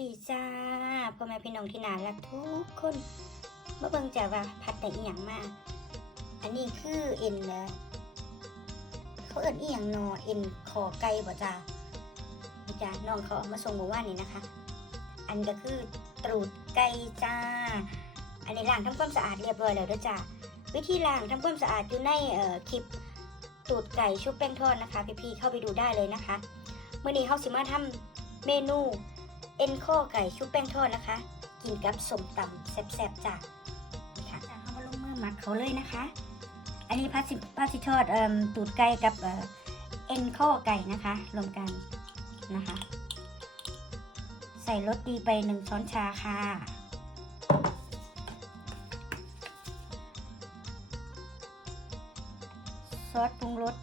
ดีจ้าพ่อแม่พี่น้องที่น่ารักทุกคนเมื่อเบิ่งจะว่าพัดแต่อีหยังมาก อันนี้คือเอ็นแล้วเขาเอิ้นอีหยังนอเอ็นคอไก่บ่จ้านี่จ้าน้องเขาเอามาส่งเมื่านนี้นะคะ อันก็คือตรูดไก่จ้า อันนี้ล้างทำความสะอาดเรียบร้อยแล้วด้วยจ้าวิธีล้างทำความสะอาดอยู่ในเอ่อคลิปตูดไก่ชุบแป้งทอดนะคะ พี่ๆเข้าไปดูได้เลยนะคะเมื่อนี้เขาสิมาทำเมนู เอ็นข้อไก่ชุบแป้งทอดนะคะ กินกับสมตำแซ่บๆจ้ะนี่ค่ะจะเขามาลงมือหมักเขาเลยนะคะ อันนี้พัสสิพัสสิทอดเอ่มตูดไก่กับเอ่อเอ็นข้อไก่นะคะรวมกันนะคะ ใส่รสดีไปหนึ่งช้อนชาค่ะ ซอสปรุงรส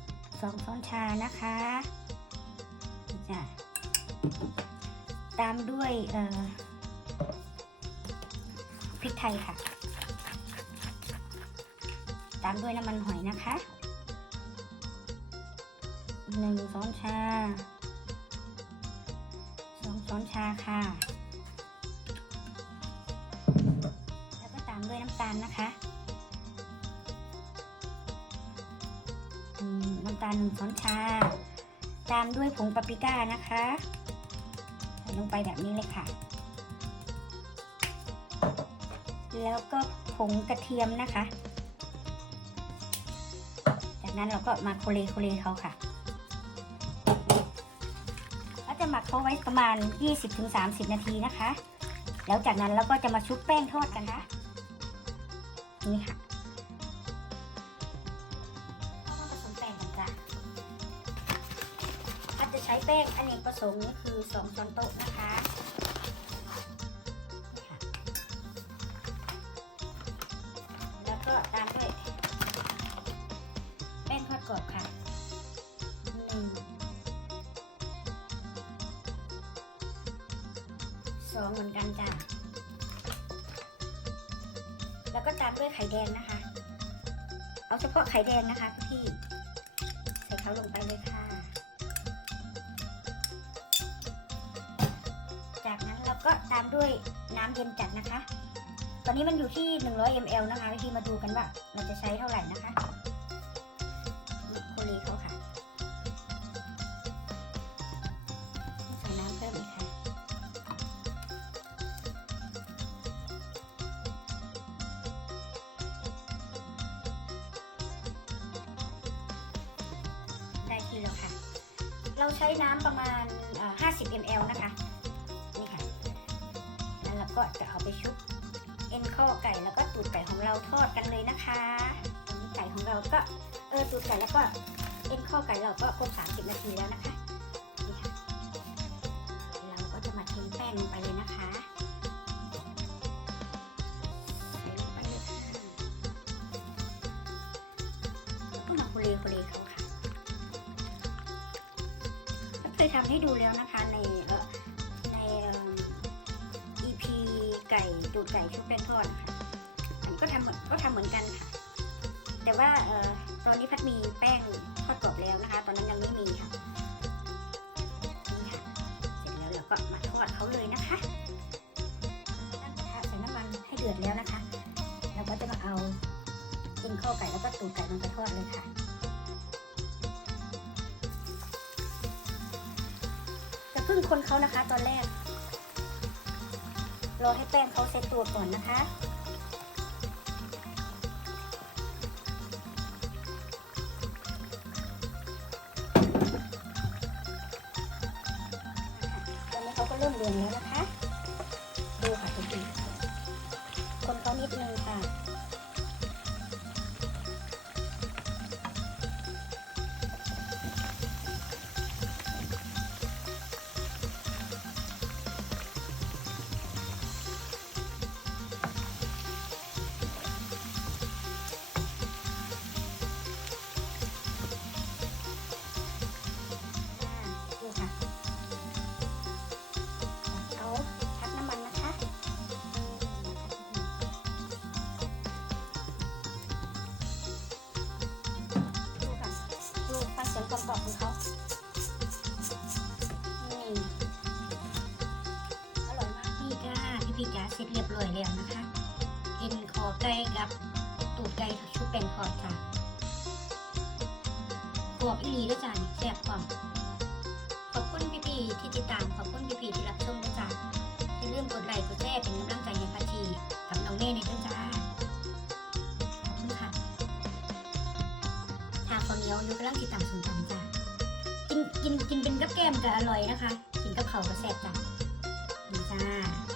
สองช้อนชานะคะจ้ะ ตามด้วยพริกไทยค่ะ ตามด้วยน้ำมันหอยนะคะหนึ่งช้อนชาสองช้อนชาค่ะ แล้วก็ตามด้วยน้ำตาลนะคะน้ำตาลหนึ่งช้อนชา ตามด้วยผงปาปริก้านะคะ ลงไปแบบนี้เลยค่ะ แล้วก็ผงกระเทียมนะคะ จากนั้นเราก็มาโคเลโคเลเขาค่ะเราจะหมักเขาไว้ประมาณ 20-30 นาทีนะคะ แล้วจากนั้นเราก็จะมาชุบแป้งทอดกันค่ะนี่ค่ะ แป้งอเนกประสงค์คือ2ช้อนโต๊ะนะคะนี่ค่ะแล้วก็ตามด้วยแป้งทอดกรอบค่ะหนึ่งสองเหมือนกันจ้ะแล้วก็ตามด้วยไข่แดงนะคะ เอาเฉพาะไข่แดงนะคะพี่ใส่เขาลงไปเลยค่ะ จากนั้นเราก็ตามด้วยน้ำเย็นจัดนะคะ ตอนนี้มันอยู่ที่ 100 ml นะคะวิธีมาดูกันว่าเราจะใช้เท่าไหร่นะคะโคลีเขาค่ะใส่น้ำเพิ่มอีกค่ะได้ทีแล้วค่ะ เราใช้น้ำประมาณ 50 ml นะคะ ก็จะเอาไปชุบเอ็นข้อไก่แล้วก็ตูดไก่ของเราทอดกันเลยนะคะไก่ของเราก็เออตูดไก่แล้วก็เอ็นข้อไก่เราก็ครบ30 นาทีแล้วนะคะนี่ค่ะเราก็จะมาเทแป้งลงไปเลยนะคะใส่ลงไปเลยค่ะแล้วก็มาคุเรคุเรเขาค่ะเคยทำให้ดูแล้วนะคะ ก่ตูดไก่ชุบแป้งทอดอันนี้ก็ทำเหมือนก็ทำเหมือนกันค่ะ แต่ว่าเอ่อตอนนี้พัดมีแป้งทอดกรอบแล้วนะคะ ตอนนั้นยังไม่มีค่ะนี่ค่ะเสร็จแล้วเราก็มาทอดเขาเลยนะคะใส่น้ำมันให้เดือดแล้วนะคะเราก็จะมาเอากินข้อไก่แล้วก็ตูดไก่ลงไปทอดเลยค่ะจะพึ่งคนเขานะคะ ตอนแรก รอให้แป้งเขาเซตตัวก่อนนะคะ ตอนนี้เขาก็เริ่มเดือดแล้วนะคะ ดูค่ะทุกทีคนเขานิดนึงค่ะ พี่จ้าเสร็จเรียบร้อยแล้วนะคะกินคอไก่กับตูดไก่ชุบเป็นคอจ้ากรอบอีหลีด้วยจ้าแซ่บควาขอบคุณพี่ๆที่ติดตามขอบคุณพี่ๆที่รับชมด้วยจ้าอย่าลืมกดไลค์กดแชร์เป็นกำลังใจให้พัชชีกับน้องเน่ในด้วยจ้าขอบคุณค่ะทาข้าวเหนียวอยู่กำลังติดตามสมตำจ้ากินกินกินเป็นกับแก้มก็อร่อยนะคะ กินกับเขาก็แซ่บจ้าดีจ้า